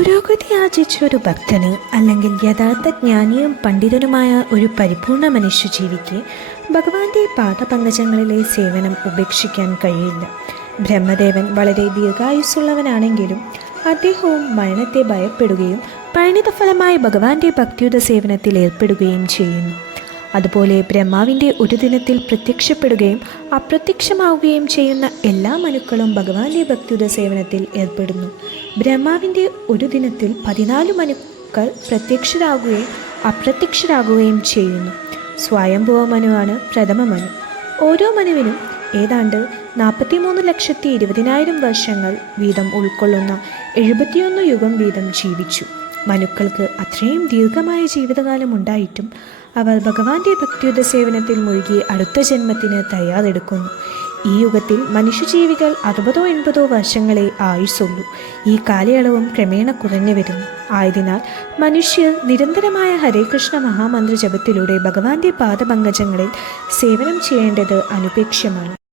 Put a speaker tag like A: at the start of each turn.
A: പുരോഗതി ആർജിച്ച ഒരു ഭക്തന് അല്ലെങ്കിൽ യഥാർത്ഥ ജ്ഞാനിയും പണ്ഡിതനുമായ ഒരു പരിപൂർണ മനുഷ്യജീവിക്ക് ഭഗവാന്റെ പാദപങ്കജങ്ങളിലെ സേവനം ഉപേക്ഷിക്കാൻ കഴിയില്ല. ബ്രഹ്മദേവൻ വളരെ ദീർഘായുസ്സുള്ളവനാണെങ്കിലും അദ്ദേഹവും മരണത്തെ ഭയപ്പെടുകയും പരിണിതഫലമായി ഭഗവാന്റെ ഭക്തിയുടെ സേവനത്തിൽ ഏർപ്പെടുകയും ചെയ്യുന്നു. അതുപോലെ ബ്രഹ്മാവിന്റെ ഒരു ദിനത്തിൽ പ്രത്യക്ഷപ്പെടുകയും അപ്രത്യക്ഷമാവുകയും ചെയ്യുന്ന എല്ലാ മനുക്കളും ഭഗവാന്റെ ഭക്തിയുടെ സേവനത്തിൽ ഏർപ്പെടുന്നു. ബ്രഹ്മാവിന്റെ ഒരു ദിനത്തിൽ പതിനാല് മനുക്കൾ പ്രത്യക്ഷരാകുകയും അപ്രത്യക്ഷരാകുകയും ചെയ്യുന്നു. സ്വയംഭവ മനുവാണ് പ്രഥമ മനു. ഓരോ മനുവിനും ഏതാണ്ട് നാൽപ്പത്തിമൂന്ന് ലക്ഷത്തി ഇരുപതിനായിരം വർഷങ്ങൾ വീതം ഉൾക്കൊള്ളുന്ന എഴുപത്തിയൊന്ന് യുഗം വീതം ജീവിച്ചു. മനുക്കൾക്ക് അത്രയും ദീർഘമായ ജീവിതകാലം ഉണ്ടായിട്ടും അവർ ഭഗവാന്റെ ഭക്തിയുടെ സേവനത്തിൽ മുഴുകി അടുത്ത ജന്മത്തിന് തയ്യാറെടുക്കുന്നു. ഈ യുഗത്തിൽ മനുഷ്യജീവികൾ അറുപതോ എൺപതോ വർഷങ്ങളെ ആയുസുള്ളൂ ഈ കാലയളവും ക്രമേണ കുറഞ്ഞു വരുന്നു. ആയതിനാൽ മനുഷ്യർ നിരന്തരമായ ഹരേകൃഷ്ണ മഹാമന്ത്ര ജപത്തിലൂടെ ഭഗവാന്റെ പാദപങ്കജങ്ങളിൽ സേവനം ചെയ്യേണ്ടത് അനുപേക്ഷ്യമാണ്